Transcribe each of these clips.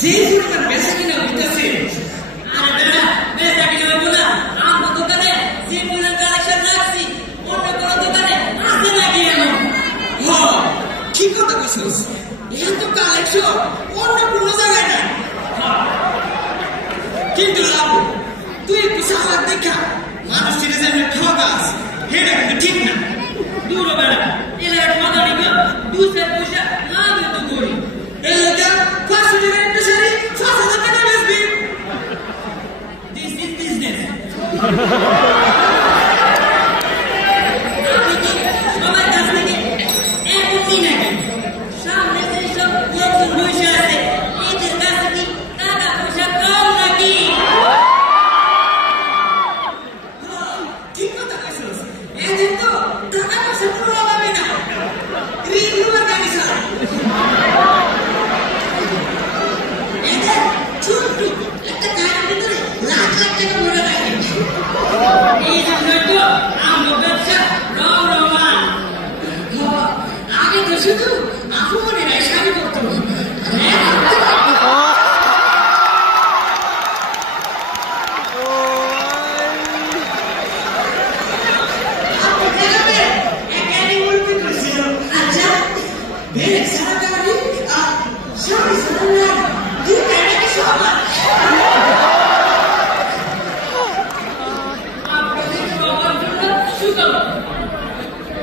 যে পরিমাণ বেচা কিনা হইতেছে, আর বেচা কিনা হইব না। আমার দোকানে যে পরিমাণ কালেকশন রাখছি অন্য কোনো দোকানে আছে নাকি এমন? ঠিক কথা কইছিস, এত কালেকশন অন্য কোনো জায়গায় নাই। কিন্তু লাভ তুই একটু চালাক দেখা মানুষ যেটা ঠকাস, সেটা কিন্তু ঠিক না। দূর বেড়া এলাকা ঠকা নিকা 2-4 পয়সা লাভ তো করি। এলাকা 500 টাকার একটা শাড়ি 5,000 টাকা বেচবি। This is business. আপনি কি সবার কাছ থেকে এমনই নাকি? সামনে যেসব লোকজন বসে আছে এদের কাছে কি টাকা পয়সা কম নাকি? ঠিক কথা কইছিস, এদের তো টাকা পয়সা কোনো অভাবই না। রিগুলার গাড়ি চালায়। এদের ছোট্ট একটা গাড়ির ভিতরে লাখ লাখ টাকা ভরে রাখে। এই জন্যই তো আমার ব্যবসা রমরমান। আগে তো শুধু আপুমনিরাই শাড়ি পরতো,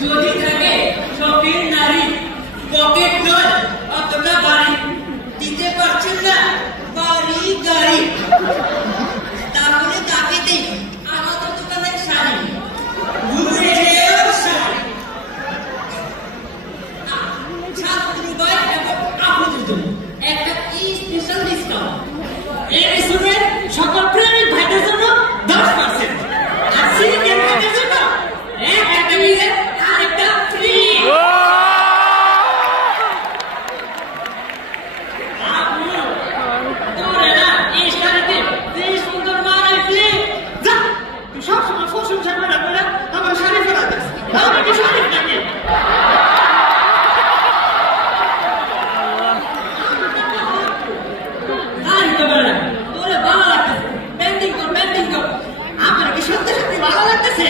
যদি থাকে শখের নারী, পকেট নয় অতটা বাড়ি, দিতে পারছেন না বাড়ি গাড়ি, তারপরে তাকে দিই আমাদের দোকানের শাড়ি, বুঝেও শাড়ি ছাত্রী ভাই এবং আপনাদের জন্য একটা স্পেশাল ডিসকাউন্ট। এই রেস্টুরেন্ট সকল প্রেমিক ভাইদের জন্য 10%, আর সিরিয়াল ভাইদের জন্য একটা নিলে আরেকটা ফ্রি। তোরে না এই শাড়িতে যে সুন্দর বানাইছি, যা তুই সবসময় প্রশংসা করে করে আমার শাড়ি ফেলা দিস। আমি কি শাড়ি নাকি? তোরে ভালো লাগতেছে, ব্যান্ডিং কর। আমার কি সত্যি সত্যি ভালো লাগতেছে?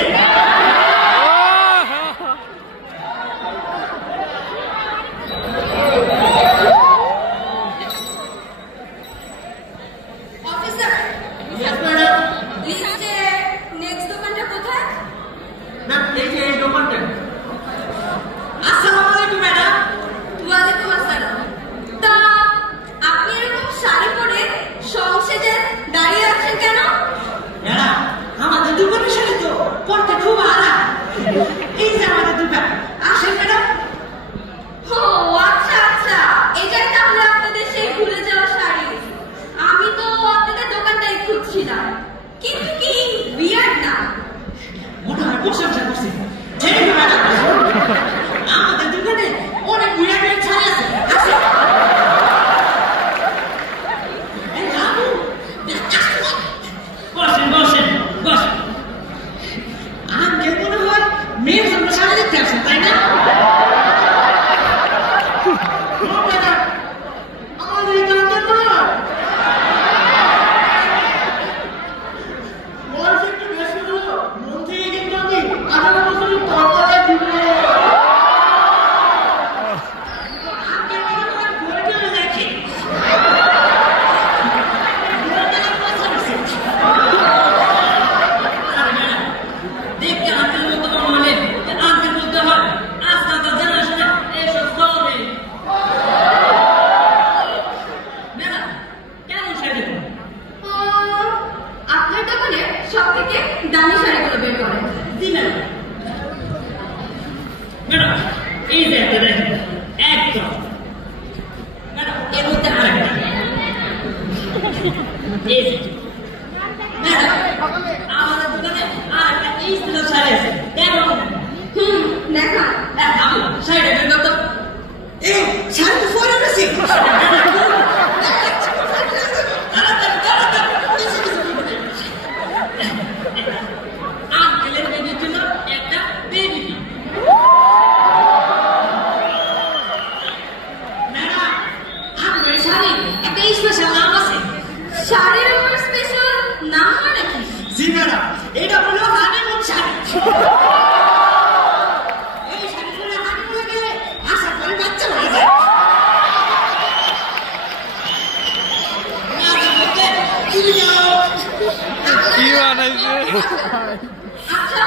আচ্ছা,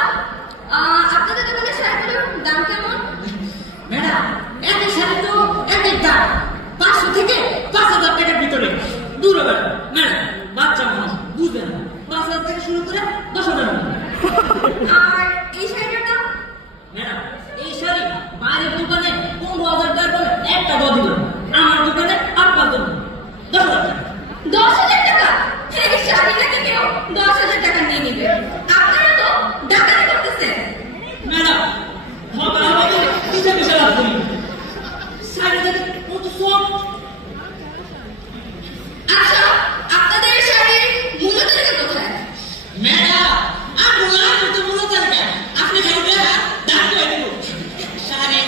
আপনাদের দোকানের শাড়িগুলোর দাম কেমন? ম্যাডাম, এক শাড়ি তো এক দাম 500 থেকে 5000 টাকার ভিতরে। দূর হবে ম্যাডাম, বাচ্চা মানুষ বুঝবে না। 5000 থেকে শুরু করে 10,000 টাকা। আর এই শাড়িটার দাম? ম্যাডাম, এই শাড়ি বাইরের দোকানে 15,000 টাকা করে একটা দিল, আমার দোকানে 8,000 টাকা, 10,000 টাকা। 10,000 টাকা? এই শাড়িটাকে কেউ 10,000 টাকা নিয়ে নেবে? আপনারা তো ডাকাতি করতেছেন। ম্যাডাম, হবে কিছু কিছু লাভ করি। শাড়িটা কত সফট। আচ্ছা, আপনাদের এই শাড়ির মূল্য তালিকা কোথায়? ম্যাডাম, আপনার তো মূল্য তালিকা আপনি খাইবে দাম করে দেব। শাড়ি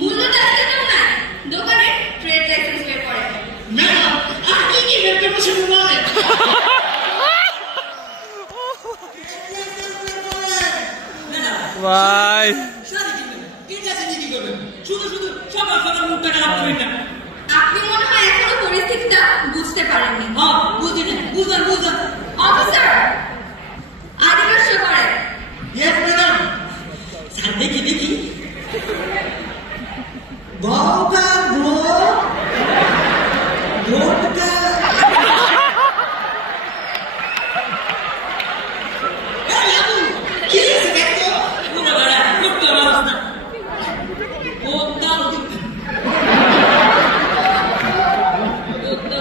মূল্য তালিকাটাও নাই, দোকানে ট্রেড লাইসেন্স বের করে। ম্যাডাম, আপনি কি বের করতে শুরু করেন? ভাই শাড়ি কিনবেন, কি করবেন? শুধু শুধু সকাল সকাল মুখটা খারাপ করেন না। আপনি মনে হয় এখনো পরিস্থিতিটা বুঝতে পারেননি। হ্যাঁ, বুঝি না, বুঝলেন। অফিসার, আইডি কার্ড শো করেন। Yes madam. স্যার দেখি বাবা গো ভোটকা কি হয়েছে দেখতো? পুরো বেড়া করতে পারছ না। ভোটকা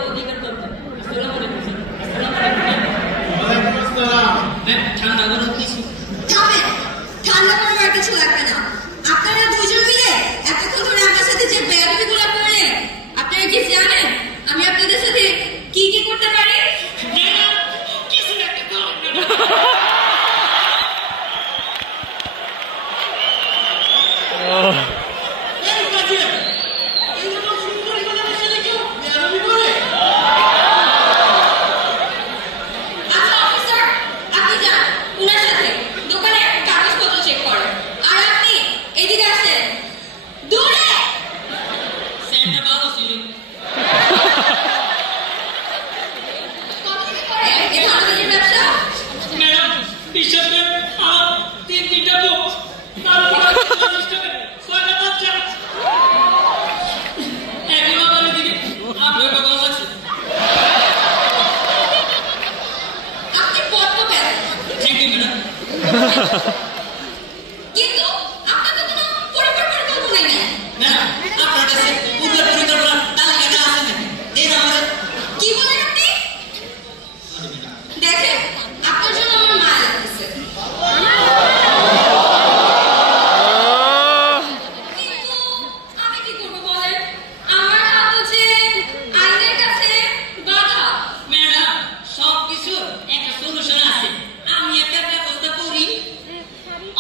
অধিকার করতে। আসসালামু আলাইকুম স্যার। ওয়ালাইকুম আসসালাম। ঠান্ডা গরম কিছু থামেন, ঠান্ডা গরম আর কিছু লাগবে না। আপনারা দুইজন মিলে এতক্ষণ ধরে আমার সাথে যে বেয়াদবিগুলো করলেন, আপনারা কি জানেন আমি আপনাদের সাথে কি কি করতে পারি? কিছু একটা করেন। এই কাজে এইরকম সুন্দর করে বসে কেউ বেয়াদবি করে? আচ্ছা অফিসার, আপনি যান উনার সাথে দোকানে কাগজপত্র চেক করেন। আর আপনি এদিকে আসেন। দূরে! স্যারটা ভালো ছিল। কত কি করে এই ধারাবাহিক ব্যবসা? ম্যাডাম, বিশ্বাস করেন, আমার 3টা বউ, তারপর 40 টাকা, 6টা বাচ্চা। একই বাবার দিকে আপনার বাবা আছে। আপনি বড্ড ব্যস্ত। Thank you madam. কিন্তু আপনার তো কোনো পরিকল্পনাই নেই। ম্যাডাম, আপনার কাছে উদ্ধার পরিকল্পনার তালিকাটা আছে নাকি? এই আমাদের কি বলেন আপনি? দেখেন, আপনার জন্য আমার মায়া লাগতেছে, কিন্তু আমি কি করবো বলেন? আমার হাত যে আইনের কাছে বাধা। ম্যাডাম, সবকিছু একটা সলিউশন আছে। আমি একটা ব্যবস্থা করি।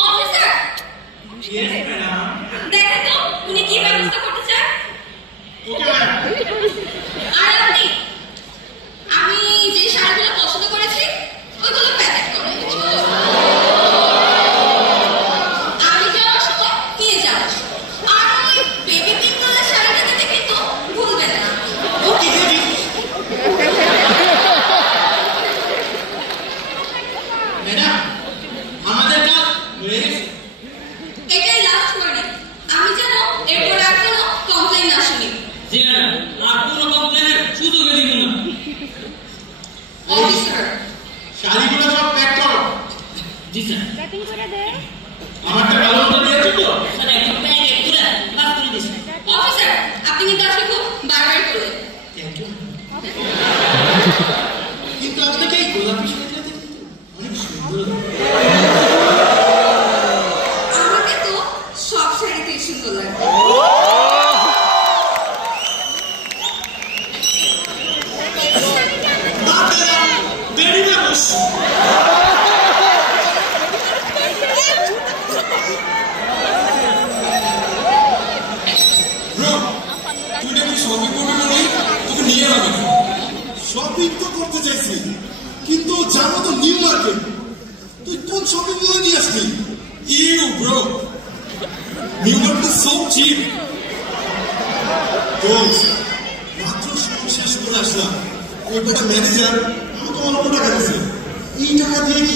Officer, yes madam. দেখেন তো উনি কি ব্যবস্থা করতে চান। Okay madam. আর আপনি, আমি যে শাড়িগুলো পছন্দ করেছি ওইগুলো প্যাকেট করেন। আমি যাওয়ার সময় নিয়ে যাওয়ার সময়। আর ওই বেবি পিঙ্ক কালার শাড়িটা দিতে কিন্তু ভুলবেন না। ওকে দিদি। ম্যাডাম, আমাদের কাজ হয়ে গেছে। এটাই লাস্ট ওয়ার্নিং। আমি যেন এরপর আর কোনো কমপ্লেইন না শুনি। জি ম্যাডাম, আর কোনো কমপ্লেনের সুযোগ দিব না। অফিসার, শাড়িগুলো সব প্যাক করো। জি স্যার। আমারটা ভালো মতো দিয়েছো তো? স্যার, একদম প্যাকেট করে বাস করে দিয়েছি। অফিসার, আপনি কিন্তু আজকে খুব বারবার করলেন। Thank you. কিন্তু আপনাকে এই গোলাপি শাড়িটা দেখতে অনেক সুন্দর। আমাকে তো সব শাড়িতেই সুন্দর লাগবে। বাদ দিলাম, দেরি না বস। ব্রো, তুই নাকি শপিং করবি বলি তোকে নিয়ে যাবে। শপিং তো করতে চাইছি, কিন্তু জানো তো নিউ মার্কেট, তো তুই কোন শপিং মলে নিয়ে আসলি? You bro, New York is so cheap. মাত্র সব শেষ করে আসলাম, ওই কটা ম্যানেজার আমাকে অল্প টাকা দিয়েছে। এই টাকা দিয়ে কি